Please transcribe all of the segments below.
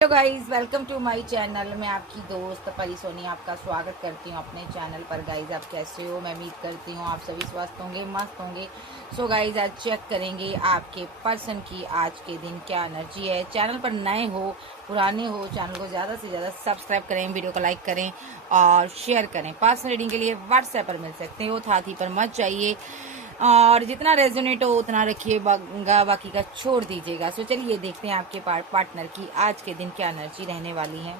Hello guys, welcome to my channel. मैं आपकी दोस्त परी सोनी आपका स्वागत करती हूँ अपने चैनल पर। गाइस, आप कैसे हो? मैं उम्मीद करती हूँ आप सभी स्वस्थ होंगे, मस्त होंगे। सो गाइस, आज चेक करेंगे आपके पर्सन की आज के दिन क्या एनर्जी है। चैनल पर नए हो, पुराने हो, चैनल को ज़्यादा से ज़्यादा सब्सक्राइब करें, वीडियो को लाइक करें और शेयर करें। पर्सनल रीडिंग के लिए व्हाट्सएप पर मिल सकते हो, थाथी पर मत जाइए और जितना रेजोनेट हो उतना रखिएगा, बाकी का छोड़ दीजिएगा। सो चलिए देखते हैं आपके पार्टनर की आज के दिन क्या एनर्जी रहने वाली है।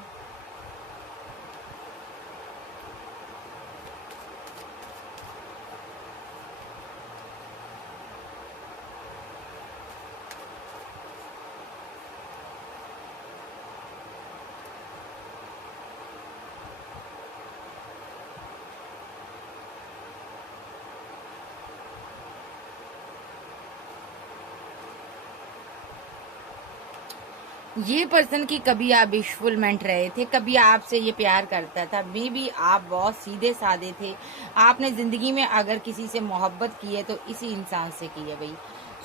ये पर्सन की कभी आप विशफुलमेंट रहे थे, कभी आपसे ये प्यार करता था, मे बी आप बहुत सीधे साधे थे। आपने जिंदगी में अगर किसी से मोहब्बत की है तो इसी इंसान से की है भाई।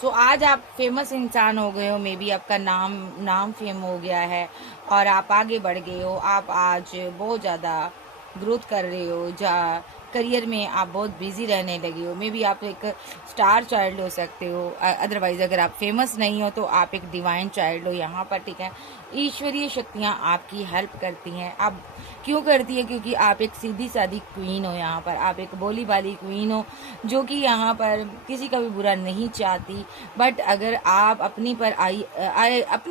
सो आज आप फेमस इंसान हो गए हो, मे बी आपका नाम फेम हो गया है और आप आगे बढ़ गए हो। आप आज बहुत ज़्यादा ग्रोथ कर रहे हो, जा करियर में आप बहुत बिजी रहने लगे हो। मे बी आप एक स्टार चाइल्ड हो सकते हो, अदरवाइज अगर आप फेमस नहीं हो तो आप एक डिवाइन चाइल्ड हो यहाँ पर, ठीक है। ईश्वरीय शक्तियाँ आपकी हेल्प करती हैं। अब क्यों करती है? क्योंकि आप एक सीधी सादी क्वीन हो यहाँ पर, आप एक बोली बाली क्वीन हो जो कि यहाँ पर किसी का भी बुरा नहीं चाहती। बट अगर आप अपने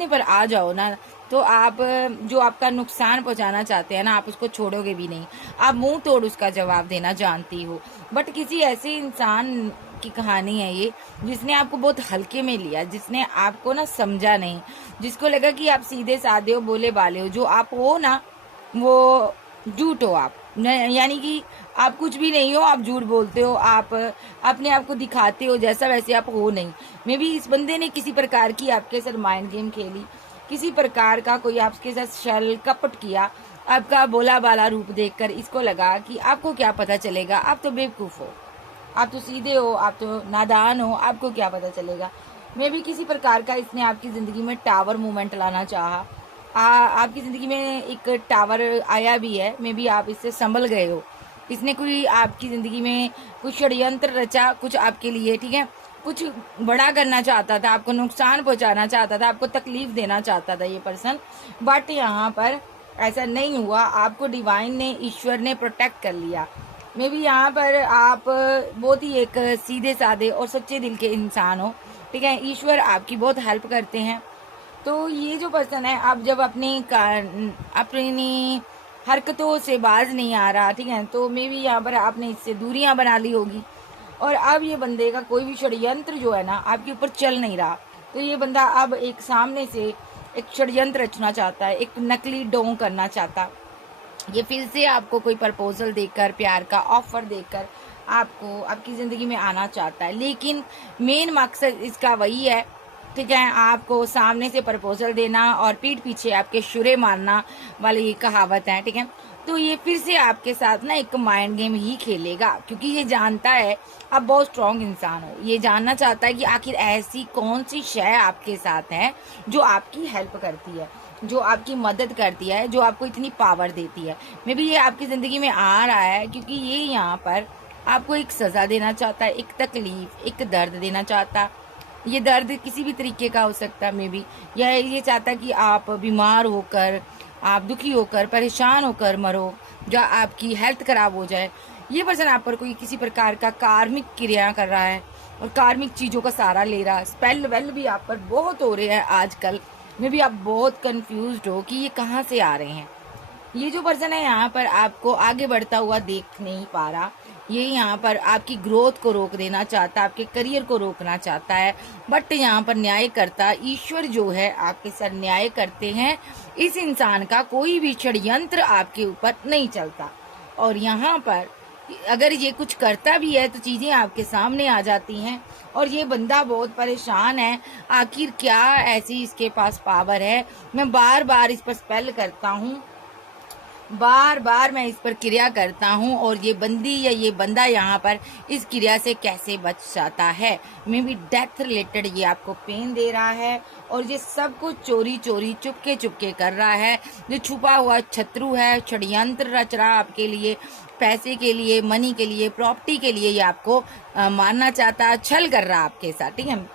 पर आ जाओ ना, तो आप जो आपका नुकसान पहुंचाना चाहते हैं ना, आप उसको छोड़ोगे भी नहीं। आप मुंह तोड़ उसका जवाब देना जानती हो। बट किसी ऐसे इंसान की कहानी है ये जिसने आपको बहुत हल्के में लिया, जिसने आपको ना समझा नहीं, जिसको लगा कि आप सीधे साधे हो, बोले बाले हो। जो आप हो ना, वो झूठ हो आप, यानी कि आप कुछ भी नहीं हो, आप झूठ बोलते हो, आप अपने आप को दिखाते हो जैसा वैसे आप हो नहीं। मे बी इस बंदे ने किसी प्रकार की आपके साथ माइंड गेम खेली, किसी प्रकार का कोई आपके साथ छल कपट किया। आपका बोला बाला रूप देखकर इसको लगा कि आपको क्या पता चलेगा, आप तो बेवकूफ हो, आप तो सीधे हो, आप तो नादान हो, आपको क्या पता चलेगा। मे भी किसी प्रकार का इसने आपकी जिंदगी में टावर मूवमेंट लाना चाहा। आपकी जिंदगी में एक टावर आया भी है, मे बी आप इससे संभल गए हो। इसने कोई आपकी जिंदगी में कुछ षड्यंत्र रचा, कुछ आपके लिए, ठीक है, कुछ बड़ा करना चाहता था, आपको नुकसान पहुंचाना चाहता था, आपको तकलीफ देना चाहता था ये पर्सन। बट यहाँ पर ऐसा नहीं हुआ, आपको डिवाइन ने, ईश्वर ने प्रोटेक्ट कर लिया। मे बी यहाँ पर आप बहुत ही एक सीधे साधे और सच्चे दिल के इंसान हो, ठीक है। ईश्वर आपकी बहुत हेल्प करते हैं। तो ये जो पर्सन है, आप जब अपनी हरकतों से बाज नहीं आ रहा, ठीक है, तो मे बी यहाँ पर आपने इससे दूरियां बना ली होगी। और अब ये बंदे का कोई भी षड्यंत्र जो है ना आपके ऊपर चल नहीं रहा। तो ये बंदा अब एक सामने से एक षड्यंत्र रचना चाहता है, एक नकली डोंग करना चाहता। ये फिर से आपको कोई प्रपोजल देकर, प्यार का ऑफर देकर आपको आपकी जिंदगी में आना चाहता है। लेकिन मेन मकसद इसका वही है, ठीक है, आपको सामने से प्रपोजल देना और पीठ पीछे आपके शुरे मारना वाली कहावत है, ठीक है। तो ये फिर से आपके साथ ना एक माइंड गेम ही खेलेगा, क्योंकि ये जानता है आप बहुत स्ट्रांग इंसान हो। ये जानना चाहता है कि आखिर ऐसी कौन सी शय आपके साथ है जो आपकी हेल्प करती है, जो आपकी मदद करती है, जो आपको इतनी पावर देती है। मे बी ये आपकी जिंदगी में आ रहा है क्योंकि ये यहाँ पर आपको एक सजा देना चाहता है, एक तकलीफ, एक दर्द देना चाहता। ये दर्द किसी भी तरीके का हो सकता है। मे बी ये चाहता कि आप बीमार होकर, आप दुखी होकर, परेशान होकर मरो, या आपकी हेल्थ खराब हो जाए। ये पर्सन आप पर कोई किसी प्रकार का कार्मिक क्रिया कर रहा है और कार्मिक चीजों का सहारा ले रहा है। स्पेल वेल भी आप पर बहुत हो रहे हैं आजकल। में भी आप बहुत कंफ्यूज्ड हो कि ये कहाँ से आ रहे हैं। ये जो पर्सन है यहाँ पर आपको आगे बढ़ता हुआ देख नहीं पा रहा। ये यहाँ पर आपकी ग्रोथ को रोक देना चाहता है, आपके करियर को रोकना चाहता है। बट यहाँ पर न्याय करता ईश्वर जो है आपके साथ न्याय करते हैं। इस इंसान का कोई भी षड्यंत्र आपके ऊपर नहीं चलता। और यहाँ पर अगर ये कुछ करता भी है तो चीजें आपके सामने आ जाती हैं। और ये बंदा बहुत परेशान है, आखिर क्या ऐसी इसके पास पावर है। मैं बार बार इस पर स्पेल करता हूँ बार बार मैं इस पर क्रिया करता हूँ और ये बंदी या ये बंदा यहाँ पर इस क्रिया से कैसे बच जाता है। मे बी डेथ रिलेटेड ये आपको पेन दे रहा है और ये सब कुछ चोरी चोरी चुपके चुपके कर रहा है। जो छुपा हुआ शत्रु है, षड्यंत्र रच रहा आपके लिए, पैसे के लिए, मनी के लिए, प्रॉपर्टी के लिए, ये आपको मारना चाहता है, छल कर रहा है आपके साथ, ठीक है।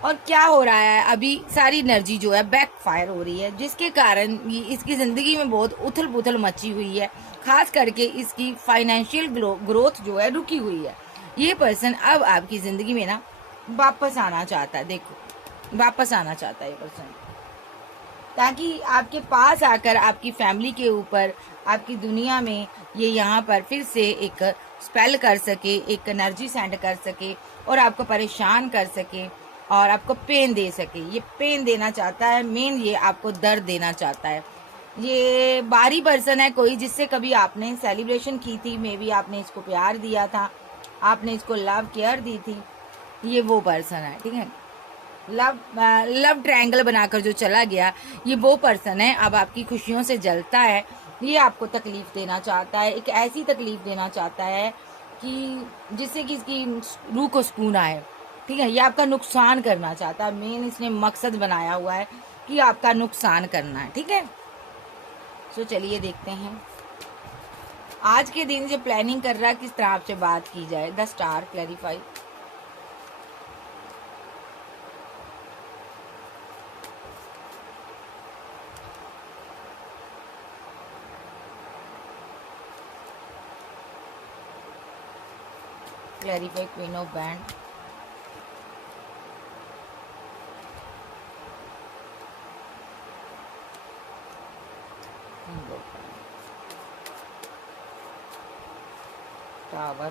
और क्या हो रहा है, अभी सारी एनर्जी जो है बैक फायर हो रही है, जिसके कारण इसकी जिंदगी में बहुत उथल पुथल मची हुई है। खास करके इसकी फाइनेंशियल ग्रोथ जो है रुकी हुई है। ये पर्सन अब आपकी जिंदगी में ना वापस आना चाहता है। देखो, वापस आना चाहता है ये पर्सन, ताकि आपके पास आकर आपकी फैमिली के ऊपर, आपकी दुनिया में ये यहाँ पर फिर से एक स्पेल कर सके, एक एनर्जी सेंड कर सके और आपको परेशान कर सके और आपको पेन दे सके। ये पेन देना चाहता है, मेन ये आपको दर्द देना चाहता है। ये बाहरी पर्सन है कोई, जिससे कभी आपने सेलिब्रेशन की थी, मे बी आपने इसको प्यार दिया था, आपने इसको लव केयर दी थी। ये वो पर्सन है, ठीक है। लव ट्रायंगल बनाकर जो चला गया, ये वो पर्सन है। अब आपकी खुशियों से जलता है। ये आपको तकलीफ देना चाहता है, एक ऐसी तकलीफ देना चाहता है कि जिससे कि इसकी रूह को सुकून आए, ठीक है। ये आपका नुकसान करना चाहता है। मेन इसने मकसद बनाया हुआ है कि आपका नुकसान करना है, ठीक है। सो चलिए देखते हैं आज के दिन जो प्लानिंग कर रहा है, किस तरह आपसे बात की जाए। The star clarify. Clarify queen of band. Tower.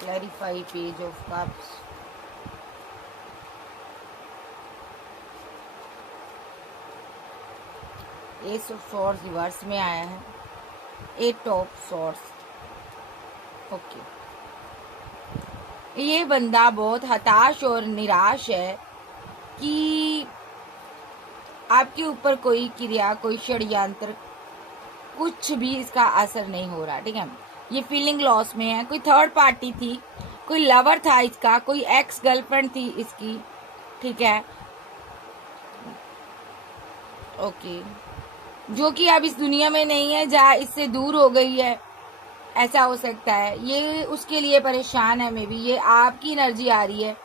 Clarify page of cups. S of swords reverse में आया है। Eight of swords. ओके, ये बंदा बहुत हताश और निराश है कि आपके ऊपर कोई क्रिया, कोई षड्यंत्र, कुछ भी इसका असर नहीं हो रहा, ठीक है। ये फीलिंग लॉस में है। कोई थर्ड पार्टी थी, कोई लवर था इसका, कोई एक्स गर्लफ्रेंड थी इसकी, ठीक है। ओके, जो कि अब इस दुनिया में नहीं है, जहाँ इससे दूर हो गई है, ऐसा हो सकता है। ये उसके लिए परेशान है। मे बी ये आपकी एनर्जी आ रही है।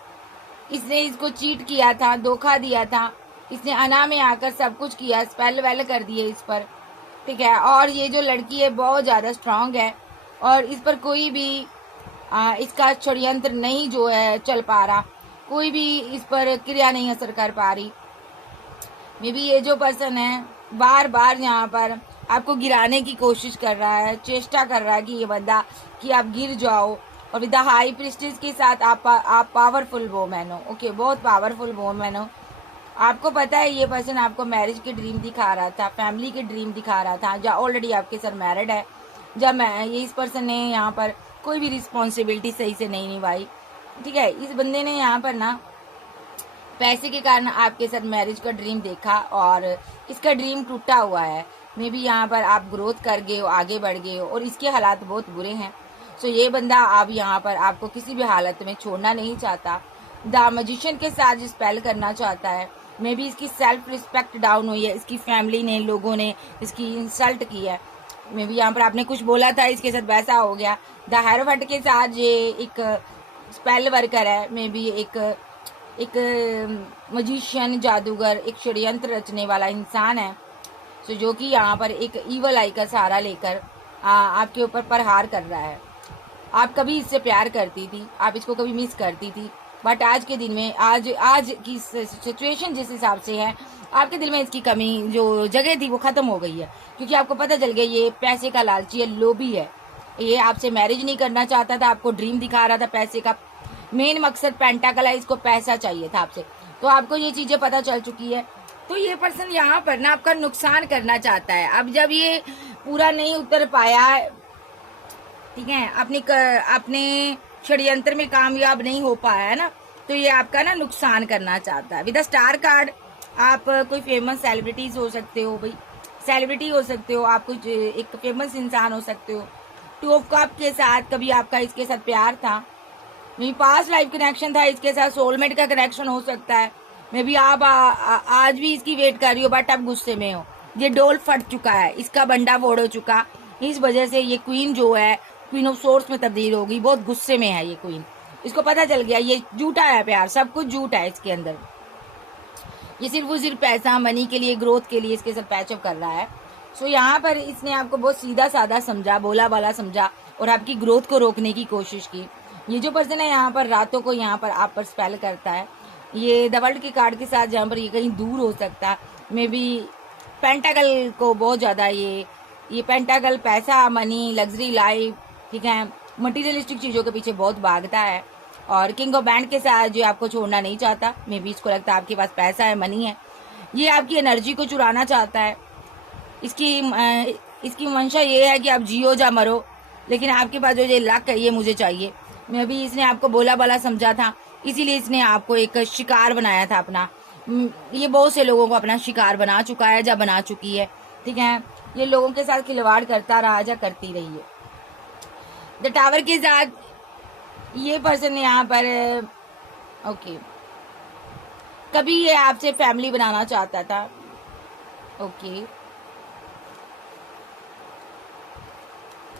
इसने इसको चीट किया था, धोखा दिया था, इसने अना में आकर सब कुछ किया, स्पेल वेल कर दिए इस पर, ठीक है। और ये जो लड़की है बहुत ज्यादा स्ट्रांग है और इस पर कोई भी इसका षड्यंत्र नहीं जो है चल पा रहा, कोई भी इस पर क्रिया नहीं असर कर पा रही। मे बी ये जो पर्सन है बार बार यहाँ पर आपको गिराने की कोशिश कर रहा है, चेष्टा कर रहा है कि ये बंदा, कि आप गिर जाओ। और विद द हाई प्रिस्टेस के साथ आप पावरफुल वोमैन हो। ओके, बहुत पावरफुल वोमैन हो। आपको पता है ये पर्सन आपको मैरिज की ड्रीम दिखा रहा था, फैमिली की ड्रीम दिखा रहा था, जहाँ ऑलरेडी आपके सर मैरिड है। जब मैं ये इस पर्सन ने यहाँ पर कोई भी रिस्पॉन्सिबिलिटी सही से नहीं निभाई, ठीक है। इस बंदे ने यहाँ पर ना पैसे के कारण आपके साथ मैरिज का ड्रीम देखा और इसका ड्रीम टूटा हुआ है। मे बी यहाँ पर आप ग्रोथ कर गए हो, आगे बढ़ गए हो और इसके हालात बहुत बुरे हैं। सो ये बंदा अब यहाँ पर आपको किसी भी हालत में छोड़ना नहीं चाहता। द मैजिशियन के साथ स्पेल करना चाहता है। मे बी इसकी सेल्फ रिस्पेक्ट डाउन हुई है, इसकी फैमिली ने, लोगों ने इसकी इंसल्ट की है। मे बी यहाँ पर आपने कुछ बोला था, इसके साथ वैसा हो गया। द हेरोफेट के साथ ये एक स्पेल वर्कर है। मे बी एक मजिशियन, जादूगर, एक षड्यंत्र रचने वाला इंसान है। सो जो कि यहाँ पर एक ईवल आई का सहारा लेकर आपके ऊपर प्रहार कर रहा है। आप कभी इससे प्यार करती थी, आप इसको कभी मिस करती थी, बट आज के दिन में, आज की सिचुएशन जिस हिसाब से है, आपके दिल में इसकी कमी जो जगह थी वो खत्म हो गई है। क्योंकि आपको पता चल गया ये पैसे का लालची है, लोभी है। ये आपसे मैरिज नहीं करना चाहता था, आपको ड्रीम दिखा रहा था पैसे का। मेन मकसद पेंटाकल है, इसको पैसा चाहिए था आपसे। तो आपको ये चीजें पता चल चुकी है। तो ये पर्सन यहाँ पर ना आपका नुकसान करना चाहता है। अब जब ये पूरा नहीं उतर पाया, ठीक है, अपने षड्यंत्र में कामयाब नहीं हो पाया है ना, तो ये आपका ना नुकसान करना चाहता है। विद द स्टार कार्ड आप कोई फेमस सेलिब्रिटीज हो सकते हो भाई, सेलिब्रिटी हो सकते हो, आप कुछ एक फेमस इंसान हो सकते हो। टू ऑफ कप के साथ कभी आपका इसके साथ प्यार था, मे पास्ट लाइफ कनेक्शन था, इसके साथ सोलमेट का कनेक्शन हो सकता है। मे बी आप आज भी इसकी वेट कर रही हो, बट आप गुस्से में हो। ये डोल फट चुका है, इसका बंडा फोड़ हो चुका, इस वजह से ये क्वीन जो है क्वीन ऑफ सोर्स में तब्दील होगी। बहुत गुस्से में है ये क्वीन, इसको पता चल गया ये झूठा है प्यार, सब कुछ झूठ है इसके अंदर। ये सिर्फ पैसा मनी के लिए, ग्रोथ के लिए इसके साथ पैचअप कर रहा है। सो यहाँ पर इसने आपको बहुत सीधा साधा समझा, बोला बाला समझा और आपकी ग्रोथ को रोकने की कोशिश की। ये जो पर्सन है यहाँ पर रातों को यहाँ पर आप पर स्पेल करता है। ये द वर्ल्ड के कार्ड के साथ जहाँ पर ये कहीं दूर हो सकता है, मे बी पेंटागल को बहुत ज्यादा ये पेंटागल पैसा मनी लग्जरी लाइफ, ठीक है, मटीरियलिस्टिक चीजों के पीछे बहुत भागता है। और किंग ऑफ बैंड के साथ जो आपको छोड़ना नहीं चाहता, मे बी इसको लगता है आपके पास पैसा है, मनी है, ये आपकी एनर्जी को चुराना चाहता है। इसकी मंशा ये है कि आप जियो या मरो, लेकिन आपके पास जो ये लक है ये मुझे चाहिए। मे बी इसने आपको बोला बाला समझा था, इसीलिए इसने आपको एक शिकार बनाया था अपना। ये बहुत से लोगों को अपना शिकार बना चुका है या बना चुकी है, ठीक है। ये लोगों के साथ खिलवाड़ करता रहा या करती रही है। द टावर के साथ ये पर्सन यहाँ पर ओके, कभी ये आपसे फैमिली बनाना चाहता था, ओके।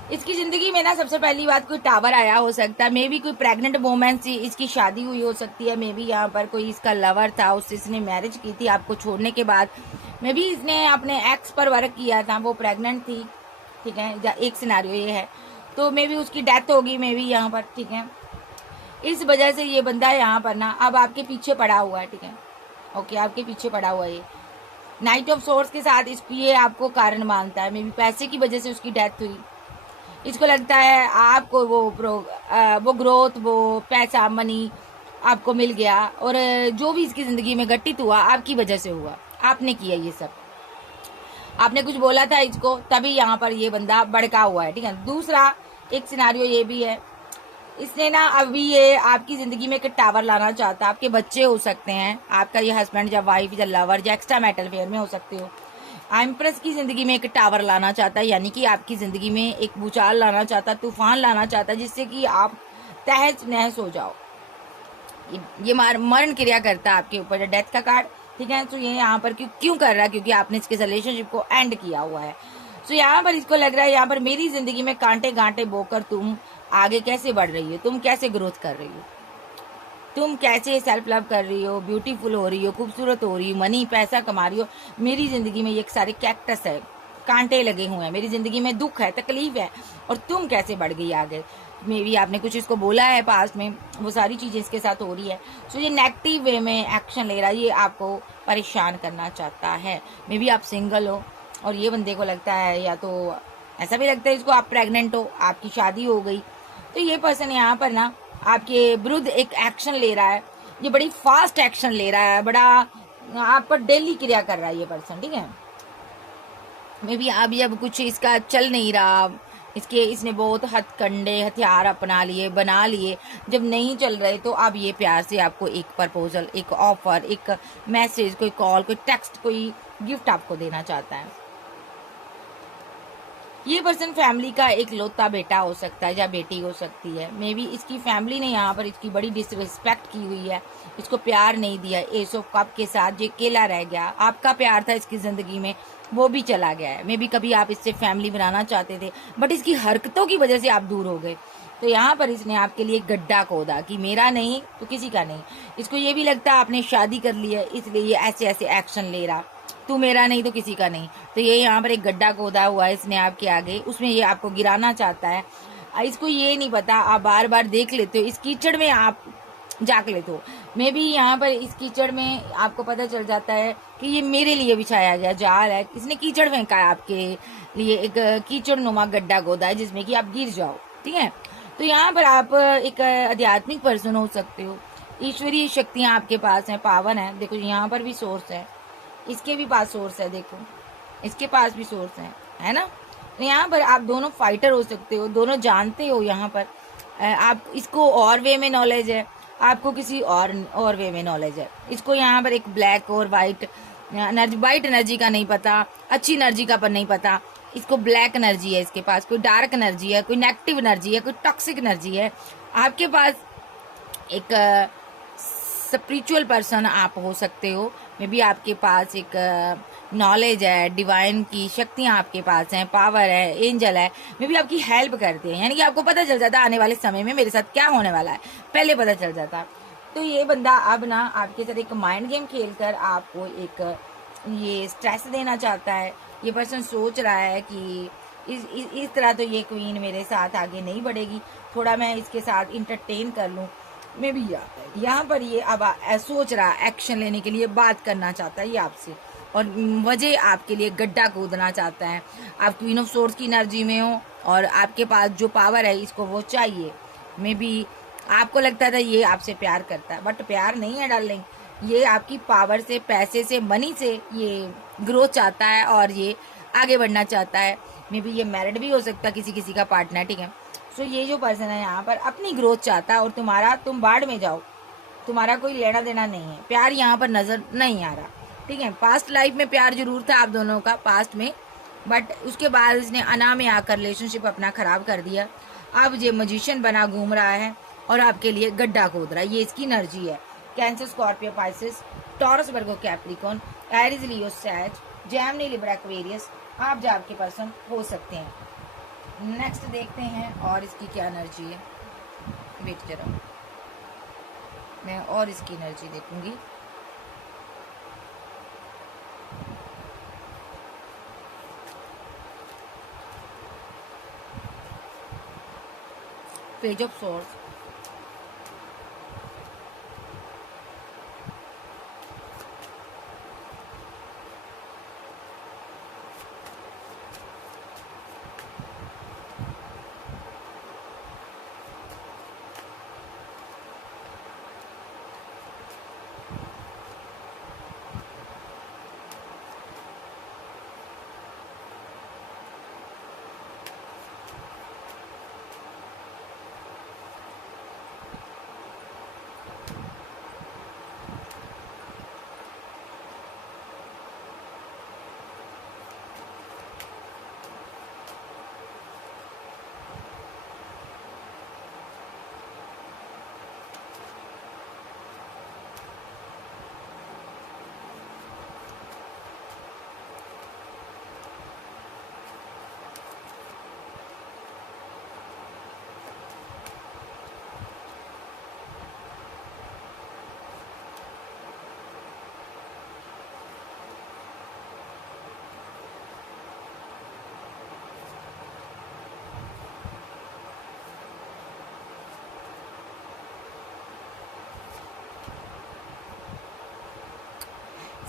इसकी जिंदगी में ना सबसे पहली बात कोई टावर आया हो सकता है, मे बी कोई प्रेग्नेंट वोमेन से इसकी शादी हुई हो सकती है, मे बी यहाँ पर कोई इसका लवर था, उससे इसने मैरिज की थी आपको छोड़ने के बाद। मे बी इसने अपने एक्स पर वर्क किया था, वो प्रेग्नेंट थी, ठीक है, या एक सिनारियो ये है, तो मे बी उसकी डेथ होगी मे बी यहाँ पर, ठीक है। इस वजह से ये बंदा यहाँ पर ना अब आपके पीछे पड़ा हुआ है, ठीक है, ओके, आपके पीछे पड़ा हुआ है। ये नाइट ऑफ सोर्स के साथ ये आपको कारण मानता है, मे बी पैसे की वजह से उसकी डेथ हुई। इसको लगता है आपको वो ग्रोथ, वो पैसा मनी आपको मिल गया, और जो भी इसकी जिंदगी में घटित हुआ आपकी वजह से हुआ, आपने किया ये सब, आपने कुछ बोला था इसको, तभी यहाँ पर ये बंदा भड़का हुआ है, ठीक है। दूसरा एक सिनारियो ये भी है, इसने ना अभी ये आपकी जिंदगी में एक टावर लाना चाहता है। आपके बच्चे हो सकते हैं, आपका ये हस्बैंड या वाइफ या लवर या एक्स्ट्रा मैटल फेयर में हो सकते हो। एम्प्रेस की जिंदगी में एक टावर लाना चाहता है, यानी कि आपकी जिंदगी में एक भूचाल लाना चाहता है, तूफान लाना चाहता है, जिससे कि आप तहस नहस हो जाओ। ये मरण क्रिया करता है आपके ऊपर, डेथ का कार्ड, ठीक है। तो ये यहाँ पर क्यों कर रहा है, क्योंकि आपने इसके रिलेशनशिप को एंड किया हुआ है। तो यहाँ पर इसको लग रहा है यहाँ पर मेरी जिंदगी में कांटे गांटे बोकर तुम आगे कैसे बढ़ रही हो, तुम कैसे ग्रोथ कर रही हो, तुम कैसे सेल्फ लव कर रही हो, ब्यूटीफुल हो रही हो, खूबसूरत हो रही हो, मनी पैसा कमा रही हो। मेरी जिंदगी में ये सारे कैक्टस है, कांटे लगे हुए हैं, मेरी जिंदगी में दुख है, तकलीफ है, और तुम कैसे बढ़ गई आगे। मे बी आपने कुछ इसको बोला है पास्ट में, वो सारी चीजें इसके साथ हो रही है। सो ये नेगेटिव वे में एक्शन ले रहा है, ये आपको परेशान करना चाहता है। मे बी आप सिंगल हो और ये बंदे को लगता है, या तो ऐसा भी लगता है इसको आप प्रेग्नेंट हो, आपकी शादी हो गई, तो ये पर्सन यहाँ पर ना आपके विरुद्ध एक एक्शन ले रहा है। ये बड़ी फास्ट एक्शन ले रहा है, बड़ा आप पर डेली क्रिया कर रहा है ये पर्सन, ठीक है। मे बी अभी अब कुछ इसका चल नहीं रहा, इसने बहुत हथकंडे हथियार अपना लिए, बना लिए, जब नहीं चल रहे तो अब ये प्यार से आपको एक प्रपोजल, एक ऑफर, एक मैसेज, कोई कॉल, कोई टेक्स्ट, कोई गिफ्ट आपको देना चाहता है। ये पर्सन फैमिली का एक लौता बेटा हो सकता है या बेटी हो सकती है। मे बी इसकी फैमिली ने यहाँ पर इसकी बड़ी डिसरिस्पेक्ट की हुई है, इसको प्यार नहीं दिया। एस ऑफ कप के साथ ये अकेला रह गया, आपका प्यार था इसकी जिंदगी में, वो भी चला गया है। मे बी कभी आप इससे फैमिली बनाना चाहते थे, बट इसकी हरकतों की वजह से आप दूर हो गए। तो यहाँ पर इसने आपके लिए गड्ढा खोदा कि मेरा नहीं तो किसी का नहीं। इसको ये भी लगता है आपने शादी कर ली है, इसलिए ये ऐसे ऐसे एक्शन ले रहा, तू मेरा नहीं तो किसी का नहीं। तो ये यहाँ पर एक गड्ढा खोदा हुआ है इसने आपके आगे, उसमें ये आपको गिराना चाहता है। इसको ये नहीं पता, आप बार बार देख लेते हो, इस कीचड़ में आप झाँक लेते हो। मे बी यहाँ पर इस कीचड़ में आपको पता चल जाता है कि ये मेरे लिए बिछाया गया जाल है, इसने कीचड़ फेंका है आपके लिए, एक कीचड़ नुमा गड्ढा खोदा है जिसमें कि आप गिर जाओ, ठीक है। तो यहाँ पर आप एक आध्यात्मिक पर्सन हो सकते हो, ईश्वरीय शक्तियाँ आपके पास हैं, पावन है। देखो यहाँ पर भी सोर्स है, इसके भी पास सोर्स है, देखो इसके पास भी सोर्स है ना। तो यहाँ पर आप दोनों फाइटर हो सकते हो, दोनों जानते हो। यहाँ पर आप इसको और वे में नॉलेज है, आपको किसी और वे में नॉलेज है। इसको यहाँ पर एक ब्लैक और वाइट एनर्जी, वाइट एनर्जी का नहीं पता, अच्छी एनर्जी का पर नहीं पता। इसको ब्लैक एनर्जी है इसके पास, कोई डार्क एनर्जी है, कोई नेगेटिव एनर्जी है, कोई टॉक्सिक एनर्जी है। आपके पास एक स्पिरिचुअल पर्सन आप हो सकते हो, मे बी आपके पास एक नॉलेज है, डिवाइन की शक्तियां आपके पास हैं, पावर है, एंजल है, मे बी आपकी हेल्प करते हैं। यानी कि आपको पता चल जाता है आने वाले समय में मेरे साथ क्या होने वाला है, पहले पता चल जाता। तो ये बंदा अब ना आपके साथ एक माइंड गेम खेलकर आपको एक ये स्ट्रेस देना चाहता है। ये पर्सन सोच रहा है कि इस तरह तो ये क्वीन मेरे साथ आगे नहीं बढ़ेगी, थोड़ा मैं इसके साथ इंटरटेन कर लूं। मे बी यहाँ पर ये अब सोच रहा है, एक्शन लेने के लिए बात करना चाहता है ये आपसे, और वजह आपके लिए गड्ढा कूदना चाहता है। आप क्वीन ऑफ सोर्स की एनर्जी में हो और आपके पास जो पावर है इसको वो चाहिए। मे बी आपको लगता था ये आपसे प्यार करता है, बट प्यार नहीं है डार्लिंग, ये आपकी पावर से, पैसे से, मनी से ये ग्रोथ चाहता है और ये आगे बढ़ना चाहता है। मे बी ये मैरिड भी हो सकता है, किसी किसी का पार्टनर, ठीक है। सो ये जो पर्सन है यहाँ पर अपनी ग्रोथ चाहता है और तुम बाढ़ में जाओ, तुम्हारा कोई लेना देना नहीं है। प्यार यहाँ पर नजर नहीं आ रहा, ठीक है। पास्ट लाइफ में प्यार जरूर था आप दोनों का, पास्ट में, बट उसके बाद इसने अना में आकर रिलेशनशिप अपना खराब कर दिया। अब ये मजिशियन बना घूम रहा है और आपके लिए गड्ढा खोद रहा है। ये इसकी एनर्जी है। कैंसर, स्कॉर्पियो, पाइसेस, टॉरस, वर्गो, कैप्रिकॉन, एरीज, लियो, सैज, जेमिनी, लिब्रा, एक्वेरियस आप जो आपके पर्सन हो सकते हैं। नेक्स्ट देखते हैं और इसकी क्या एनर्जी है। वेट जरा, मैं और इसकी एनर्जी देखूंगी। पेज ऑफ सोर्स,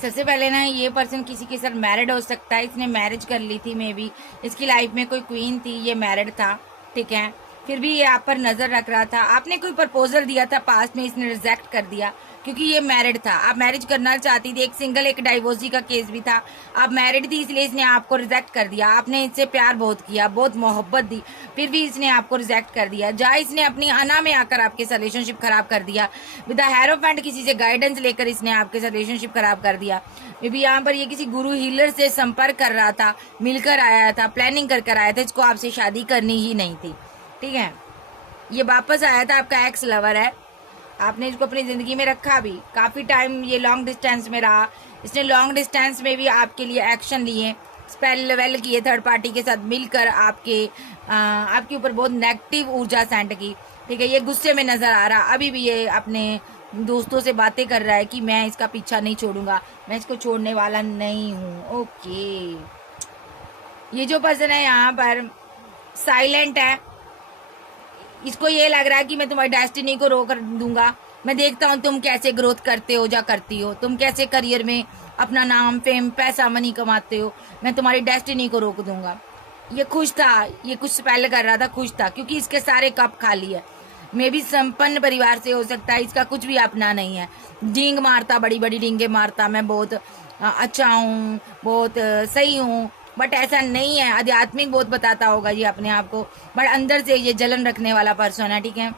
सबसे पहले ना ये पर्सन किसी के साथ मैरिड हो सकता है। इसने मैरिज कर ली थी, मे बी इसकी लाइफ में कोई क्वीन थी, ये मैरिड था, ठीक है। फिर भी ये आप पर नजर रख रहा था। आपने कोई प्रपोजल दिया था पास्ट में, इसने रिजेक्ट कर दिया क्योंकि ये मैरिड था। आप मैरिज करना चाहती थी, एक सिंगल एक डाइवोर्सी का केस भी था। आप मैरिड थी इसलिए इसने आपको रिजेक्ट कर दिया। आपने इससे प्यार बहुत किया, बहुत मोहब्बत दी, फिर भी इसने आपको रिजेक्ट कर दिया। जहाँ इसने अपनी अना में आकर आपके साथ रिलेशनशिप खराब कर दिया। विद द हेरोफेंट किसी से गाइडेंस लेकर इसने आपके साथ रिलेशनशिप खराब कर दिया। मे बी यहाँ पर ये किसी गुरु हीलर से संपर्क कर रहा था, मिलकर आया था, प्लानिंग कर आया था। इसको आपसे शादी करनी ही नहीं थी, ठीक है। ये वापस आया था, आपका एक्स लवर है। आपने इसको अपनी जिंदगी में रखा भी, काफी टाइम ये लॉन्ग डिस्टेंस में रहा। इसने लॉन्ग डिस्टेंस में भी आपके लिए एक्शन लिए, स्पेल वेल किए, थर्ड पार्टी के साथ मिलकर आपके ऊपर बहुत नेगेटिव ऊर्जा सेंड की, ठीक है। ये गुस्से में नजर आ रहा। अभी भी ये अपने दोस्तों से बातें कर रहा है कि मैं इसका पीछा नहीं छोड़ूंगा, मैं इसको छोड़ने वाला नहीं हूँ। ओके, ये जो पर्सन है यहाँ पर साइलेंट है। इसको ये लग रहा है कि मैं तुम्हारी डेस्टिनी को रोक दूंगा। मैं देखता हूँ तुम कैसे ग्रोथ करते हो, जा करती हो, तुम कैसे करियर में अपना नाम, फेम, पैसा, मनी कमाते हो। मैं तुम्हारी डेस्टिनी को रोक दूंगा। ये खुश था, ये कुछ स्पेल कर रहा था, खुश था क्योंकि इसके सारे कप खाली है। मे भी संपन्न परिवार से हो सकता है, इसका कुछ भी अपना नहीं है। डींग मारता, बड़ी बड़ी डींगे मारता, मैं बहुत अच्छा हूँ, बहुत सही हूँ, बट ऐसा नहीं है, आध्यात्मिक बहुत बताता होगा ये अपने आप को, बट अंदर से ये जलन रखने वाला पर्सन है, ठीक है,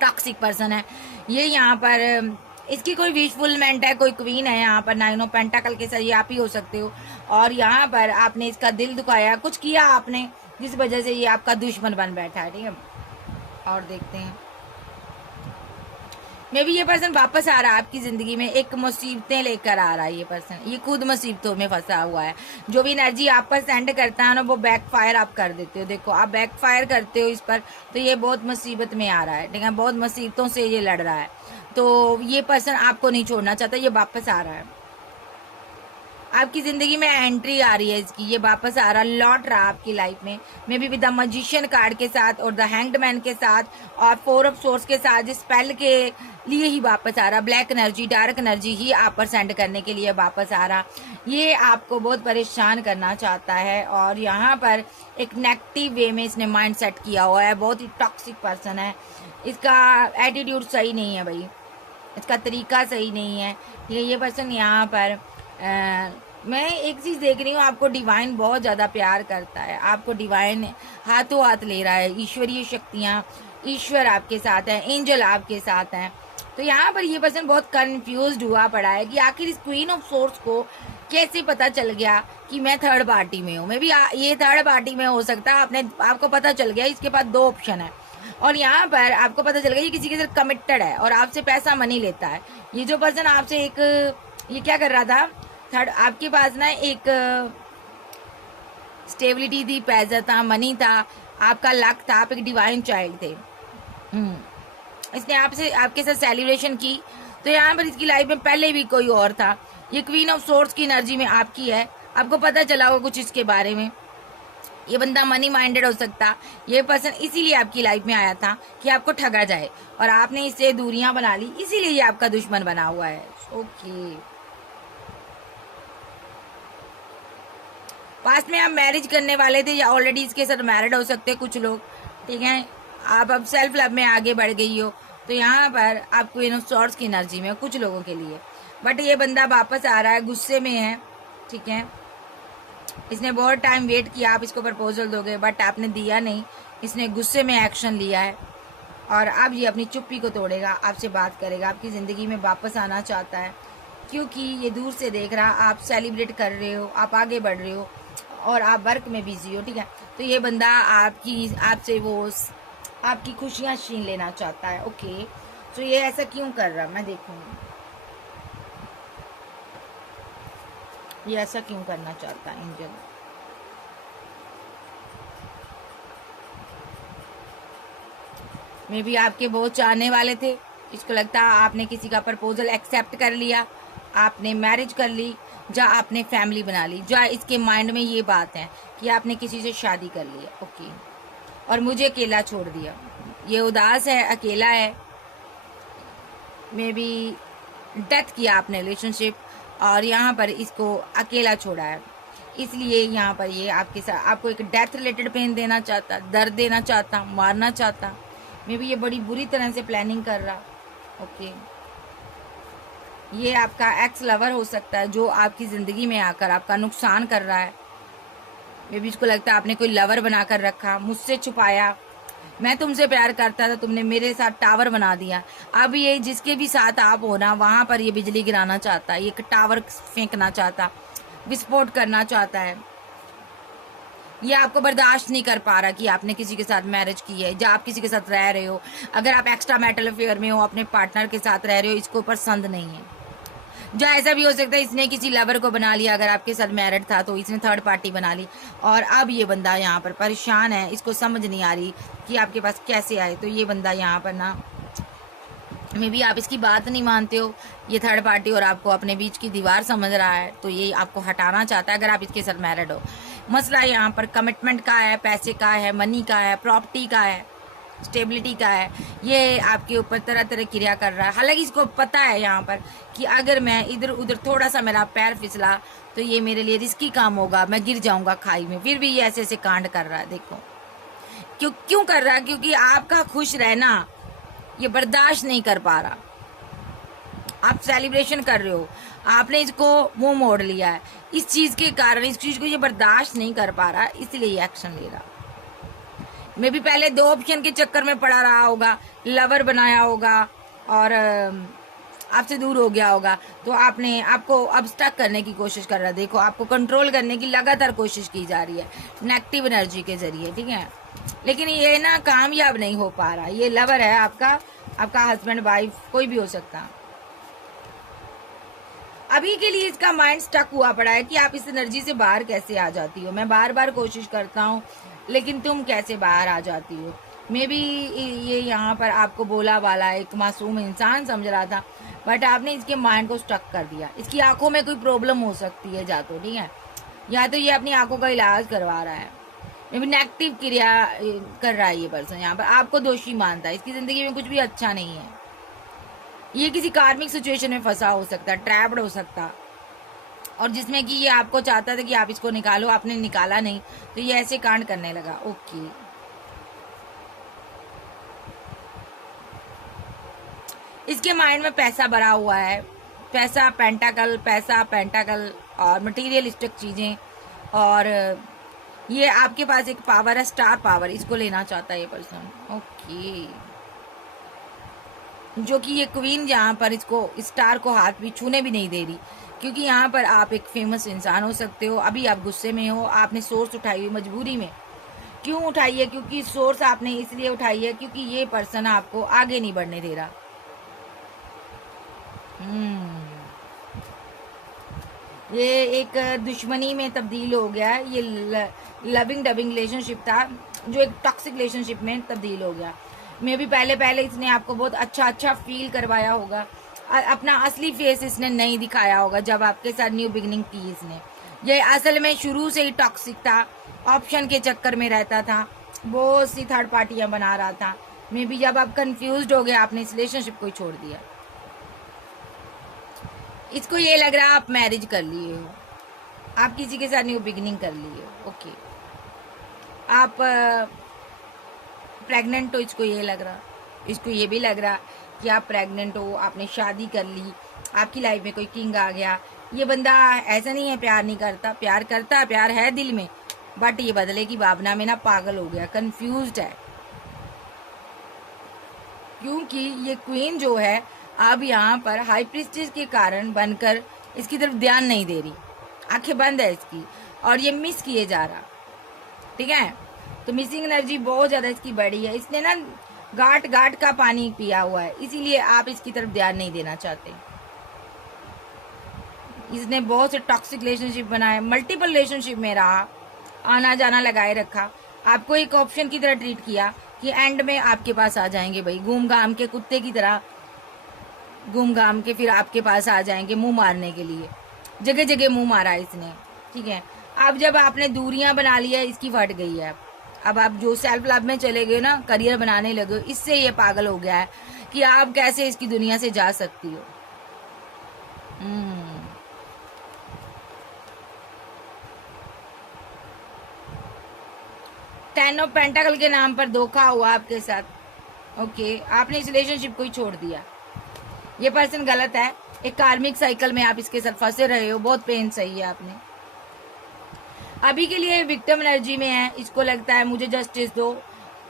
टॉक्सिक पर्सन है ये। यहाँ पर इसकी कोई विशफुलमेंट है, कोई क्वीन है यहाँ पर, 9 ऑफ पेंटाकल के साथ ये आप ही हो सकते हो। और यहाँ पर आपने इसका दिल दुखाया, कुछ किया आपने जिस वजह से ये आपका दुश्मन बन बैठा है, ठीक है। और देखते हैं, मे भी ये पर्सन वापस आ रहा है आपकी जिंदगी में, एक मुसीबतें लेकर आ रहा है ये पर्सन, ये खुद मुसीबतों में फंसा हुआ है। जो भी एनर्जी आप पर सेंड करता है ना, वो बैक फायर आप कर देते हो। देखो आप बैक फायर करते हो इस पर, तो ये बहुत मुसीबत में आ रहा है, ठीक है, बहुत मुसीबतों से ये लड़ रहा है। तो ये पर्सन आपको नहीं छोड़ना चाहता, ये वापस आ रहा है आपकी जिंदगी में, एंट्री आ रही है इसकी, ये वापस आ रहा, लौट रहा आपकी लाइफ में, may be with the magician card के साथ और द हैंग्ड मैन के साथ और 4 ऑफ सोर्स के साथ, जिस स्पेल के लिए ही वापस आ रहा, ब्लैक एनर्जी, डार्क एनर्जी ही आप पर सेंड करने के लिए वापस आ रहा। ये आपको बहुत परेशान करना चाहता है और यहाँ पर एक नेगेटिव वे में इसने माइंड सेट किया हुआ है, बहुत ही टॉक्सिक पर्सन है, इसका एटीट्यूड सही नहीं है भाई, इसका तरीका सही नहीं है, ठीक है। ये पर्सन यहाँ पर मैं एक चीज देख रही हूँ, आपको डिवाइन बहुत ज्यादा प्यार करता है, आपको डिवाइन हाथों हाथ ले रहा है, ईश्वरीय शक्तियां, ईश्वर आपके साथ है, एंजल आपके साथ हैं। तो यहाँ पर ये पर्सन बहुत कंफ्यूज्ड हुआ पड़ा है कि आखिर इस क्वीन ऑफ सोर्स को कैसे पता चल गया कि मैं थर्ड पार्टी में हूँ। मैं भी ये थर्ड पार्टी में हो सकता है, आपको पता चल गया, इसके पास 2 ऑप्शन है और यहाँ पर आपको पता चल गया ये किसी के साथ कमिटेड है और आपसे पैसा मनी लेता है। ये जो पर्सन आपसे ये क्या कर रहा था, थर्ड आपके पास ना एक स्टेबिलिटी थी, पैसा था, मनी था, आपका लक था, आप एक डिवाइन चाइल्ड थे। इसने आपके साथ सेलिब्रेशन की, तो यहाँ पर इसकी लाइफ में पहले भी कोई और था। ये क्वीन ऑफ सोर्स की एनर्जी में आपकी है, आपको पता चला होगा कुछ इसके बारे में। ये बंदा मनी माइंडेड हो सकता, ये पर्सन इसीलिए आपकी लाइफ में आया था कि आपको ठगा जाए और आपने इससे दूरियां बना ली, इसीलिए ये आपका दुश्मन बना हुआ है। ओके, पास्ट में आप मैरिज करने वाले थे या ऑलरेडी इसके साथ मैरिड हो सकते कुछ लोग, ठीक है। आप अब सेल्फ लव में आगे बढ़ गई हो, तो यहाँ पर आप क्वीन ऑफ सॉर्ड्स की एनर्जी में कुछ लोगों के लिए, बट ये बंदा वापस आ रहा है, गुस्से में है, ठीक है। इसने बहुत टाइम वेट किया आप इसको प्रपोजल दोगे, बट आपने दिया नहीं, इसने गुस्से में एक्शन लिया है और अब ये अपनी चुप्पी को तोड़ेगा, आपसे बात करेगा, आपकी ज़िंदगी में वापस आना चाहता है, क्योंकि ये दूर से देख रहा, आप सेलिब्रेट कर रहे हो, आप आगे बढ़ रहे हो और आप वर्क में बिजी हो, ठीक है। तो ये बंदा आपसे वो आपकी खुशियां छीन लेना चाहता है। ओके, तो ये ऐसा क्यों कर रहा, मैं देखूंगी ये ऐसा क्यों करना चाहता है एंजल। मे भी आपके बहुत चाहने वाले थे, इसको लगता है आपने किसी का प्रपोजल एक्सेप्ट कर लिया, आपने मैरिज कर ली, या आपने फैमिली बना ली, या इसके माइंड में ये बात है कि आपने किसी से शादी कर ली है। ओके, और मुझे अकेला छोड़ दिया, ये उदास है, अकेला है, मे बी डेथ किया आपने रिलेशनशिप और यहाँ पर इसको अकेला छोड़ा है, इसलिए यहाँ पर ये आपके साथ आपको एक डेथ रिलेटेड पेन देना चाहता, दर्द देना चाहता, मारना चाहता, मे बी ये बड़ी बुरी तरह से प्लानिंग कर रहा। ओके, ये आपका एक्स लवर हो सकता है जो आपकी जिंदगी में आकर आपका नुकसान कर रहा है। मे बी इसको लगता है आपने कोई लवर बनाकर रखा, मुझसे छुपाया, मैं तुमसे प्यार करता था, तुमने मेरे साथ टावर बना दिया। अब ये जिसके भी साथ आप हो ना, वहां पर ये बिजली गिराना चाहता है, ये टावर फेंकना चाहता, विस्फोट करना चाहता है। ये आपको बर्दाश्त नहीं कर पा रहा कि आपने किसी के साथ मैरिज की है, या आप किसी के साथ रह रहे हो, अगर आप एक्स्ट्रा मैरिटल अफेयर में हो, अपने पार्टनर के साथ रह रहे हो, इसको पसंद नहीं है। जो ऐसा भी हो सकता है इसने किसी लवर को बना लिया, अगर आपके साथ मैरिड था तो इसने थर्ड पार्टी बना ली और अब ये बंदा यहाँ पर परेशान है, इसको समझ नहीं आ रही कि आपके पास कैसे आए। तो ये बंदा यहाँ पर ना, मे बी आप इसकी बात नहीं मानते हो, ये थर्ड पार्टी और आपको अपने बीच की दीवार समझ रहा है, तो ये आपको हटाना चाहता है अगर आप इसके साथ मैरिड हो। मसला यहाँ पर कमिटमेंट का है, पैसे का है, मनी का है, प्रॉपर्टी का है, स्टेबिलिटी का है। ये आपके ऊपर तरह तरह क्रिया कर रहा है, हालांकि इसको पता है यहाँ पर कि अगर मैं इधर उधर थोड़ा सा मेरा पैर फिसला तो ये मेरे लिए रिस्की काम होगा, मैं गिर जाऊंगा खाई में, फिर भी ये ऐसे ऐसे कांड कर रहा है। देखो क्यों कर रहा है, क्योंकि आपका खुश रहना ये बर्दाश्त नहीं कर पा रहा। आप सेलिब्रेशन कर रहे हो, आपने इसको मुंह मोड़ लिया है, इस चीज के कारण इस चीज को ये बर्दाश्त नहीं कर पा रहा, इसलिए ये एक्शन ले रहा। मे भी पहले 2 ऑप्शन के चक्कर में पड़ा रहा होगा, लवर बनाया होगा और आपसे दूर हो गया होगा, तो आपने आपको अब स्टक करने की कोशिश कर रहा है। देखो, आपको कंट्रोल करने की लगातार कोशिश की जा रही है नेगेटिव एनर्जी के जरिए, ठीक है, लेकिन ये ना कामयाब नहीं हो पा रहा। ये लवर है आपका हस्बैंड, वाइफ, कोई भी हो सकता। अभी के लिए इसका माइंड स्टक हुआ पड़ा है कि आप इस एनर्जी से बाहर कैसे आ जाती हो। मैं बार बार कोशिश करता हूँ, लेकिन तुम कैसे बाहर आ जाती हो। मे बी ये यहाँ पर आपको बोला वाला एक मासूम इंसान समझ रहा था, बट आपने इसके माइंड को स्टक कर दिया। इसकी आंखों में कोई प्रॉब्लम हो सकती है, जा तो ठीक है, या तो ये अपनी आंखों का इलाज करवा रहा है, मे बी नेगेटिव क्रिया कर रहा है ये पर्सन। यहाँ पर आपको दोषी मानता है, इसकी जिंदगी में कुछ भी अच्छा नहीं है। ये किसी कार्मिक सिचुएशन में फंसा हो सकता, ट्रैप्ड हो सकता, और जिसमें कि ये आपको चाहता था कि आप इसको निकालो, आपने निकाला नहीं, तो ये ऐसे कांड करने लगा। ओके, इसके माइंड में पैसा भरा हुआ है, पैसा पेंटाकल और मटेरियलिस्टिक चीजें, और ये आपके पास एक पावर है, स्टार पावर, इसको लेना चाहता है ये पर्सन। ओके, जो कि ये क्वीन यहाँ पर इसको स्टार को हाथ भी छूने भी नहीं दे रही, क्योंकि यहाँ पर आप एक फेमस इंसान हो सकते हो। अभी आप गुस्से में हो, आपने सोर्स उठाई हुई मजबूरी में। क्यों उठाई है? क्योंकि सोर्स आपने इसलिए उठाई है क्योंकि ये पर्सन आपको आगे नहीं बढ़ने दे रहा। ये एक दुश्मनी में तब्दील हो गया। ये लविंग डबिंग रिलेशनशिप था जो एक टॉक्सिक रिलेशनशिप में तब्दील हो गया। मे भी पहले इसने आपको बहुत अच्छा फील करवाया होगा, अपना असली फेस इसने नहीं दिखाया होगा जब आपके साथ न्यू बिगनिंग की इसने। ये असल में शुरू से ही टॉक्सिक था, ऑप्शन के चक्कर में रहता था, बहुत सी थर्ड पार्टियां बना रहा था। मे बी जब आप कंफ्यूज्ड हो गए, आपने इस रिलेशनशिप को ही छोड़ दिया। इसको ये लग रहा है आप मैरिज कर लिए हो, आप किसी के साथ न्यू बिगिनिंग कर लिए हो। ओके, आप प्रेग्नेंट हो, इसको ये लग रहा, इसको ये भी लग रहा कि आप प्रेग्नेंट हो, आपने शादी कर ली, आपकी लाइफ में कोई किंग आ गया। ये बंदा ऐसा नहीं है प्यार नहीं करता, प्यार करता है, प्यार है दिल में, बट ये बदले की भावना में ना पागल हो गया, कंफ्यूज्ड है, क्योंकि ये क्वीन जो है अब यहाँ पर हाई प्रीस्टेस के कारण बनकर इसकी तरफ ध्यान नहीं दे रही, आंखें बंद है इसकी, और ये मिस किए जा रहा। ठीक है, तो मिसिंग एनर्जी बहुत ज्यादा इसकी बड़ी है। इसने ना गाट का पानी पिया हुआ है, इसीलिए आप इसकी तरफ ध्यान नहीं देना चाहते। इसने बहुत से टॉक्सिक रिलेशनशिप बनाए, मल्टीपल रिलेशनशिप में रहा, आना जाना लगाए रखा, आपको एक ऑप्शन की तरह ट्रीट किया कि एंड में आपके पास आ जाएंगे भाई, घूम घाम के कुत्ते की तरह घूम घाम के फिर आपके पास आ जाएंगे मुंह मारने के लिए। जगह जगह मुंह मारा इसने। ठीक है, अब जब आपने दूरियां बना लिया, इसकी फट गई है। अब आप जो सेल्फ लव में चले गए ना, करियर बनाने लगे, इससे ये पागल हो गया है कि आप कैसे इसकी दुनिया से जा सकती हो। टेन ऑफ पेंटाकल के नाम पर धोखा हुआ आपके साथ। ओके, आपने इस रिलेशनशिप को ही छोड़ दिया। ये पर्सन गलत है, एक कार्मिक साइकिल में आप इसके साथ फंसे रहे हो, बहुत पेन सही है आपने। अभी के लिए विक्टिम एनर्जी में है, इसको लगता है मुझे जस्टिस दो,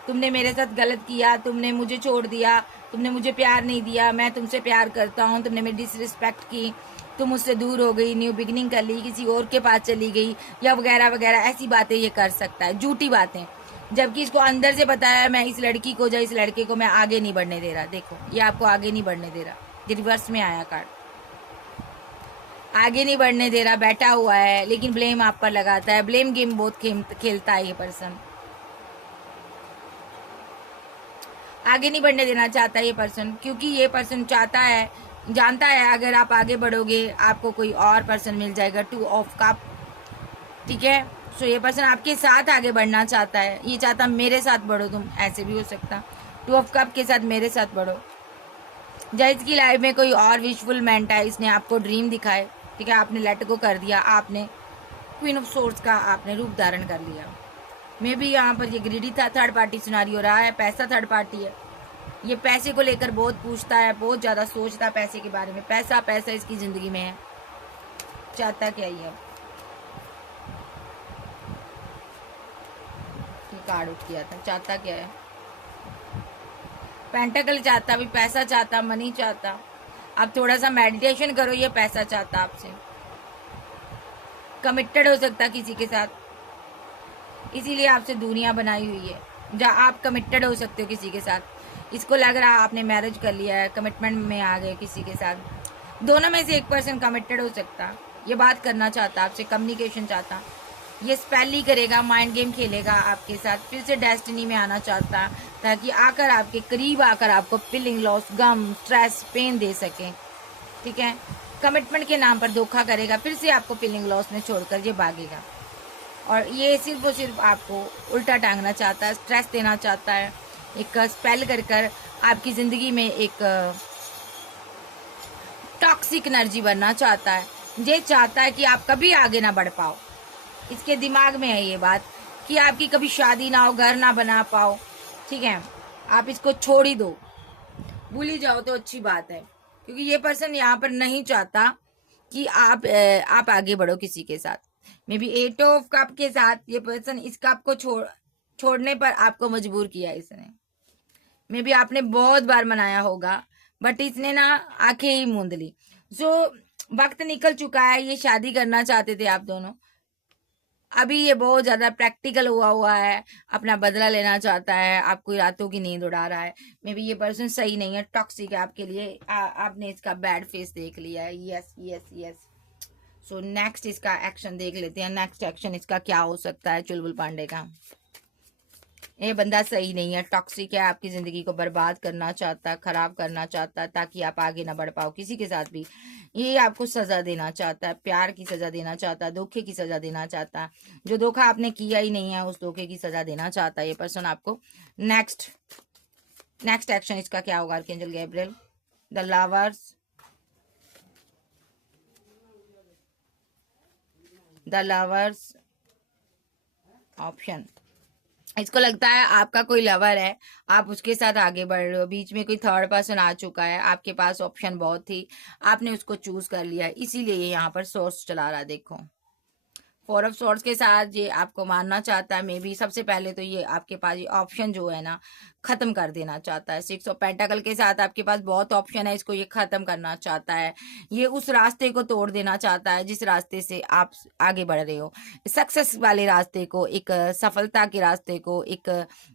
तुमने मेरे साथ गलत किया, तुमने मुझे छोड़ दिया, तुमने मुझे प्यार नहीं दिया, मैं तुमसे प्यार करता हूँ, तुमने मेरी डिसरिस्पेक्ट की, तुम मुझसे दूर हो गई, न्यू बिगिनिंग कर ली, किसी और के पास चली गई, या वगैरह वगैरह ऐसी बातें ये कर सकता है, झूठी बातें, जबकि इसको अंदर से पता है मैं इस लड़की को या इस लड़के को मैं आगे नहीं बढ़ने दे रहा। देखो, ये आपको आगे नहीं बढ़ने दे रहा, रिवर्स में आया कार्ड, आगे नहीं बढ़ने दे रहा, बैठा हुआ है, लेकिन ब्लेम आप पर लगाता है। ब्लेम गेम बहुत खेलता है ये पर्सन, आगे नहीं बढ़ने देना चाहता ये पर्सन, क्योंकि ये पर्सन चाहता है, जानता है अगर आप आगे बढ़ोगे आपको कोई और पर्सन मिल जाएगा। 2 ऑफ कप, ठीक है, सो ये पर्सन आपके साथ आगे बढ़ना चाहता है, ये चाहता मेरे साथ बढ़ो तुम, ऐसे भी हो सकता 2 ऑफ कप के साथ मेरे साथ बढ़ो। जब इसकी लाइफ में कोई और विशफुलमेंट है, इसने आपको ड्रीम दिखाए, ठीक है, आपने लेट गो कर दिया, आपने क्वीन ऑफ सोर्स का आपने रूप धारण कर लिया। मे भी यहाँ पर ये ग्रीडी था, थर्ड पार्टी सिनारियो रहा है, पैसा थर्ड पार्टी है, ये पैसे को लेकर बहुत पूछता है, बहुत ज्यादा सोचता है पैसे के बारे में, पैसा पैसा इसकी जिंदगी में है। चाहता क्या ये अब? ये कार्ड उठ किया था, चाहता क्या है? पेंटाकल चाहता, भी पैसा चाहता, मनी चाहता। आप थोड़ा सा मेडिटेशन करो, ये पैसा चाहता आपसे। कमिटेड हो सकता किसी के साथ, इसीलिए आपसे दूरियां बनाई हुई है। जहाँ आप कमिटेड हो सकते हो किसी के साथ, इसको लग रहा है आपने मैरिज कर लिया है, कमिटमेंट में आ गए किसी के साथ। दोनों में से एक पर्सन कमिटेड हो सकता, ये बात करना चाहता आपसे, कम्युनिकेशन चाहता। ये स्पेल ही करेगा, माइंड गेम खेलेगा आपके साथ, फिर से डेस्टिनी में आना चाहता, ताकि आकर आपके करीब आकर आपको फीलिंग लॉस, गम, स्ट्रेस, पेन दे सके। ठीक है, कमिटमेंट के नाम पर धोखा करेगा, फिर से आपको फीलिंग लॉस में छोड़कर ये भागेगा। और ये सिर्फ और सिर्फ आपको उल्टा टांगना चाहता है, स्ट्रेस देना चाहता है, एक स्पेल कर कर आपकी ज़िंदगी में एक टॉक्सिक एनर्जी बनना चाहता है। ये चाहता है कि आप कभी आगे ना बढ़ पाओ। इसके दिमाग में है ये बात कि आपकी कभी शादी ना हो, घर ना बना पाओ। ठीक है, आप इसको छोड़ ही दो, भूल ही जाओ तो अच्छी बात है, क्योंकि ये पर्सन यहाँ पर नहीं चाहता कि आप आगे बढ़ो किसी के साथ। मे बी 8 ऑफ कप के साथ ये पर्सन इस कप को छोड़ने पर आपको मजबूर किया इसने। मे बी आपने बहुत बार मनाया होगा, बट इसने ना आंखें ही मूंद ली। जो वक्त निकल चुका है, ये शादी करना चाहते थे आप दोनों, अभी ये बहुत ज्यादा प्रैक्टिकल हुआ है, अपना बदला लेना चाहता है, आपको रातों की नींद उड़ा रहा है। मे बी ये पर्सन सही नहीं है, टॉक्सिक है आपके लिए। आपने इसका बैड फेस देख लिया है। Yes yes yes. So next इसका एक्शन देख लेते हैं। नेक्स्ट एक्शन इसका क्या हो सकता है चुलबुल पांडे का? ये बंदा सही नहीं है, टॉक्सिक है, आपकी जिंदगी को बर्बाद करना चाहता है, खराब करना चाहता है, ताकि आप आगे ना बढ़ पाओ किसी के साथ भी। ये आपको सजा देना चाहता है, प्यार की सजा देना चाहता है, धोखे की सजा देना चाहता है। जो धोखा आपने किया ही नहीं है, उस धोखे की सजा देना चाहता है ये पर्सन आपको। नेक्स्ट एक्शन इसका क्या होगा archangel Gabriel? The lovers, the lovers option. इसको लगता है आपका कोई लवर है, आप उसके साथ आगे बढ़ रहे हो, बीच में कोई थर्ड पर्सन आ चुका है, आपके पास ऑप्शन बहुत थी, आपने उसको चूज कर लिया, इसीलिए ये यहाँ पर सोर्स चला रहा है। देखो, 4 ऑफ सोर्स के साथ ये आपको मारना चाहता है। मे बी सबसे पहले तो ये आपके पास ये ऑप्शन जो है ना खत्म कर देना चाहता है। 6 ऑफ पेंटाकल के साथ आपके पास बहुत ऑप्शन है, इसको ये खत्म करना चाहता है। ये उस रास्ते को तोड़ देना चाहता है जिस रास्ते से आप आगे बढ़ रहे हो, सक्सेस वाले रास्ते को, एक सफलता के रास्ते को, एक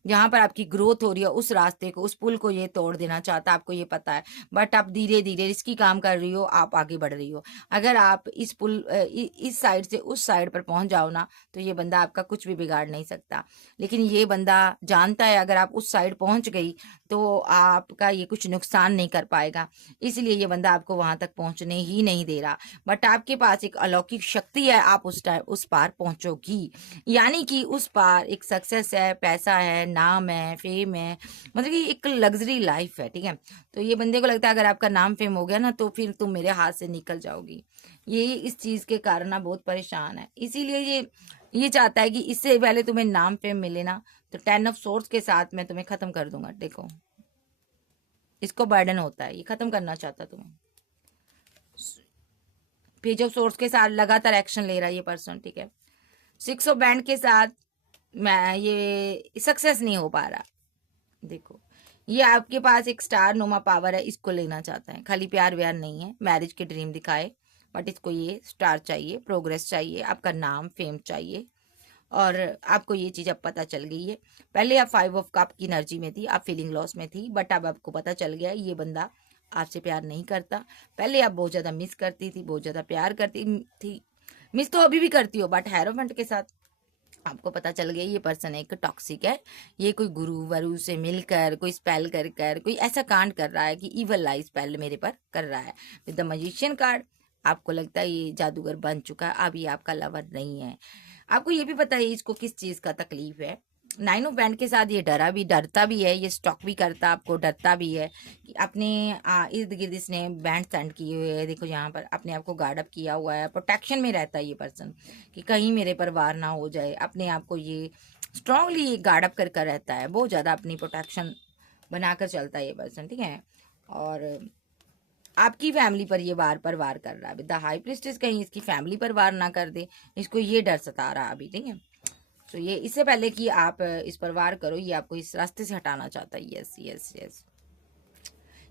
जहां पर आपकी ग्रोथ हो रही है उस रास्ते को, उस पुल को ये तोड़ देना चाहता है, आपको ये पता है। बट आप धीरे धीरे रिस्की काम कर रही हो, आप आगे बढ़ रही हो। अगर आप इस पुल इस साइड से उस साइड पर पहुंच जाओ ना, तो ये बंदा आपका कुछ भी बिगाड़ नहीं सकता। लेकिन ये बंदा जानता है अगर आप उस साइड पहुंच गई तो आपका ये कुछ नुकसान नहीं कर पाएगा, इसलिए ये बंदा आपको वहां तक पहुंचने ही नहीं दे रहा। बट आपके पास एक अलौकिक शक्ति है, आप उस टाइम उस पार पहुंचोगी, यानी कि उस पार एक सक्सेस है, पैसा है, नाम है, फेम है, मतलब कि एक लग्जरी लाइफ है। ठीक है, तो ये बंदे को लगता है अगर आपका नाम फेम हो गया ना, तो फिर तुम मेरे हाथ से निकल जाओगी। ये इस चीज के कारण ना बहुत परेशान है, इसीलिए ये चाहता है कि इससे पहले तुम्हें नाम फेम मिले ना, तो 10 ऑफ सोर्स के साथ मैं तुम्हें खत्म कर दूंगा। देखो, इसको बर्डन होता है, ये खत्म करना चाहता है तुम्हें। पेज ऑफ सोर्स के साथ लगातार एक्शन ले रहा है ये पर्सन। ठीक है, 6 ऑफ बैंड के साथ मैं ये सक्सेस नहीं हो पा रहा। देखो, ये आपके पास एक स्टार नुमा पावर है, इसको लेना चाहता है। खाली प्यार व्यार नहीं है, मैरिज के ड्रीम दिखाए, बट इसको ये स्टार चाहिए, प्रोग्रेस चाहिए, आपका नाम फेम चाहिए। और आपको ये चीज अब पता चल गई है। पहले आप 5 ऑफ कप की एनर्जी में थी, आप फीलिंग लॉस में थी, बट अब आपको पता चल गया ये बंदा आपसे प्यार नहीं करता। पहले आप बहुत ज्यादा मिस करती थी, बहुत ज्यादा प्यार करती थी, मिस तो अभी भी करती हो, बट हैरोमेंट के साथ आपको पता चल गया ये पर्सन एक टॉक्सिक है। ये कोई गुरु वरु से मिलकर कोई स्पेल कर कर कोई ऐसा कांड कर रहा है कि इवल लाई स्पेल मेरे पर कर रहा है। विद द मैजिशियन कार्ड आपको लगता है ये जादूगर बन चुका है, अब ये आपका लवर नहीं है। आपको ये भी पता है इसको किस चीज का तकलीफ है। 9 ऑफ बैंड के साथ ये डरता भी है, ये स्टॉक भी करता, आपको डरता भी है कि अपने इर्द गिर्द इसने बैंड सेंड किए हुए है। देखो यहाँ पर अपने आप को गार्ड अप किया हुआ है, प्रोटेक्शन में रहता है ये पर्सन कि कहीं मेरे पर वार ना हो जाए। अपने आप को ये स्ट्रांगली गार्ड अप कर रहता है, बहुत ज्यादा अपनी प्रोटेक्शन बनाकर चलता है ये पर्सन। ठीक है, और आपकी फैमिली पर ये पर वार कर रहा है। विद द हाई प्रीस्टेस कहीं इसकी फैमिली पर वार ना कर दे, इसको ये डर सता रहा है अभी, ठीक है। तो ये इससे पहले कि आप इस पर वार करो, ये आपको इस रास्ते से हटाना चाहता है। यस यस यस,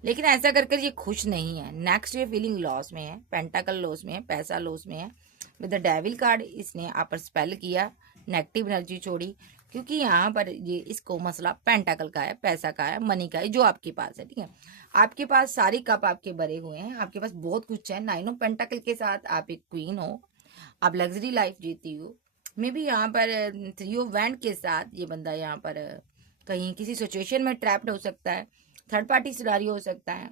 लेकिन ऐसा कर कर ये खुश नहीं है। नेक्स्ट ये फीलिंग लॉस में है, पेंटाकल लॉस में है, पैसा लॉस में है। विद द डेविल कार्ड इसने आप पर स्पेल किया, नेगेटिव एनर्जी छोड़ी, क्योंकि यहाँ पर ये इसको मसला पेंटाकल का है, पैसा का है, मनी का है, जो आपके पास है, ठीक है। आपके पास सारी कप आपके भरे हुए हैं, आपके पास बहुत कुछ है। 9 ऑफ पेंटाकल के साथ आप एक क्वीन हो, आप लग्जरी लाइफ जीती हो। मे बी यहाँ पर 3 ऑफ वैंड के साथ ये बंदा यहाँ पर कहीं किसी सिचुएशन में ट्रैप्ड हो सकता है, थर्ड पार्टी सिनारियो हो सकता है।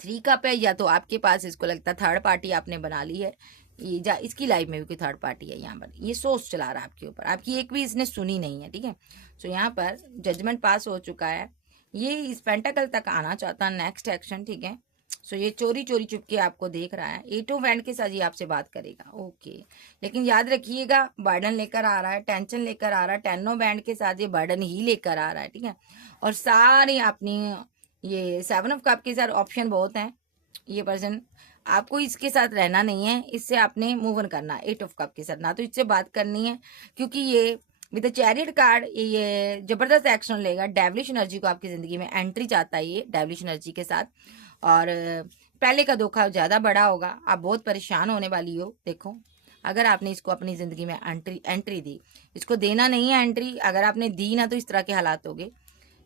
3 कप है, या तो आपके पास इसको लगता है थर्ड पार्टी आपने बना ली है, ये जा इसकी लाइफ में भी कोई थर्ड पार्टी है। यहाँ पर ये सोच चला रहा है आपके ऊपर, आपकी एक भी इसने सुनी नहीं है, ठीक है। सो यहाँ पर जजमेंट पास हो चुका है, ये इस पेंटाकल तक आना चाहता है, नेक्स्ट एक्शन, ठीक है। सो ये चोरी चोरी चुपके आपको देख रहा है। 8 ऑफ वैंड के साथ ये आपसे बात करेगा, ओके। लेकिन याद रखिएगा बर्डन लेकर आ रहा है, टेंशन लेकर आ रहा है। 10 ऑफ वैंड के साथ ये बर्डन ही लेकर आ रहा है, ठीक है। और सारी अपनी ये 7 ऑफ कप के साथ ऑप्शन बहुत हैं। ये पर्सन आपको इसके साथ रहना नहीं है, इससे आपने मूव ऑन करना है। 8 ऑफ कप के साथ ना तो इससे बात करनी है, क्योंकि ये विद द चैरियट कार्ड ये जबरदस्त एक्शन लेगा। डेविलिश एनर्जी को आपकी जिंदगी में एंट्री चाहता है ये डेविलिश एनर्जी के साथ। और पहले का धोखा ज्यादा बड़ा होगा, आप बहुत परेशान होने वाली हो। देखो, अगर आपने इसको अपनी जिंदगी में एंट्री दी, इसको देना नहीं है एंट्री, अगर आपने दी ना तो इस तरह के हालात होंगे।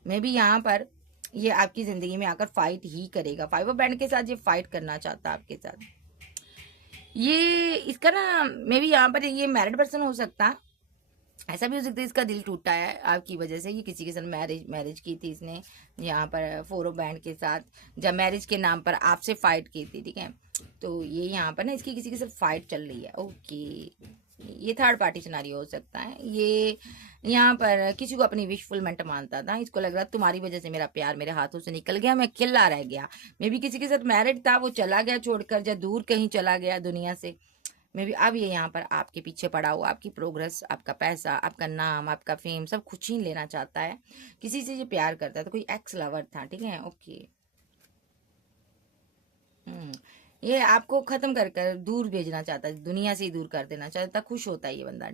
मे बी यहाँ पर ये आपकी जिंदगी में आकर फाइट ही करेगा। 5 ऑफ बैंड के साथ ये फाइट करना चाहता है आपके साथ। ये इसका ना मे बी यहाँ पर ये मैरिड पर्सन हो सकता है, ऐसा भी हो सकता है इसका दिल टूटा है आपकी वजह से। ये किसी के साथ मैरिज की थी इसने, यहाँ पर 4 ऑफ बैंड के साथ, जब मैरिज के नाम पर आपसे फाइट की थी, ठीक है। तो ये यहाँ पर ना इसकी किसी के साथ फाइट चल रही है, ओके। ये थर्ड पार्टी सिनारियो हो सकता है। ये यहाँ पर किसी को अपनी विशफुलमेंट मानता था, इसको लग रहा तुम्हारी वजह से मेरा प्यार मेरे हाथों से निकल गया, मैं अकेला रह गया। मे बी किसी के साथ मैरिड था, वो चला गया छोड़कर, या दूर कहीं चला गया दुनिया से। मे बी अब ये यहाँ पर आपके पीछे पड़ा हुआ, आपकी प्रोग्रेस, आपका पैसा, आपका नाम, आपका फेम सब कुछ ही लेना चाहता है। किसी से ये प्यार करता है, तो कोई एक्स लवर था, ठीक है, ओके। ये आपको खत्म कर कर दूर भेजना चाहता है, दुनिया से ही दूर कर देना चाहता, खुश होता है ये बंदा।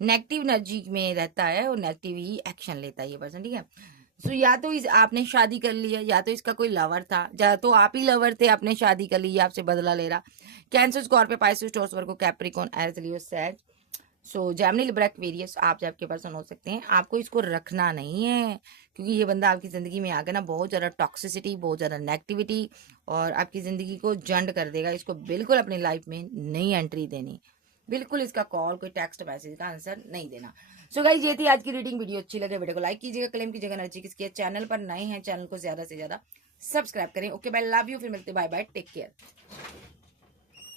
नेगेटिव एनर्जी में रहता है और नेगेटिव ही एक्शन लेता है ये पर्सन, ठीक है। सो या तो इस आपने शादी कर ली है, या तो इसका कोई लवर था, या तो आप ही लवर थे, आपने शादी कर ली, ये आपसे बदला ले रहा। कैंसर, स्कॉर्पियो, पाइसेस, टॉरस, वर्गो, कैप्रिकॉर्न, एरीज, लियो, सैज, सो जेमिनी, लिब्रा, एक्वेरियस आप जब के पर्सन हो सकते हैं। आपको इसको रखना नहीं है, क्योंकि ये बंदा आपकी ज़िंदगी में आकर ना बहुत ज़्यादा टॉक्सिसिटी, बहुत ज़्यादा नेगेटिविटी और आपकी ज़िंदगी को जंड कर देगा। इसको बिल्कुल अपनी लाइफ में नहीं एंट्री देनी, बिल्कुल इसका कॉल, कोई टेक्स्ट मैसेज का आंसर नहीं देना। सो गाइस, ये थी आज की रीडिंग। वीडियो अच्छी लगे वीडियो को लाइक कीजिएगा, क्लेम कीजिएगा एनर्जी किसकी है। चैनल पर नए हैं, चैनल को ज़्यादा से ज़्यादा सब्सक्राइब करें। ओके बाय, लव यू, फिर मिलते, बाय बाय, टेक केयर।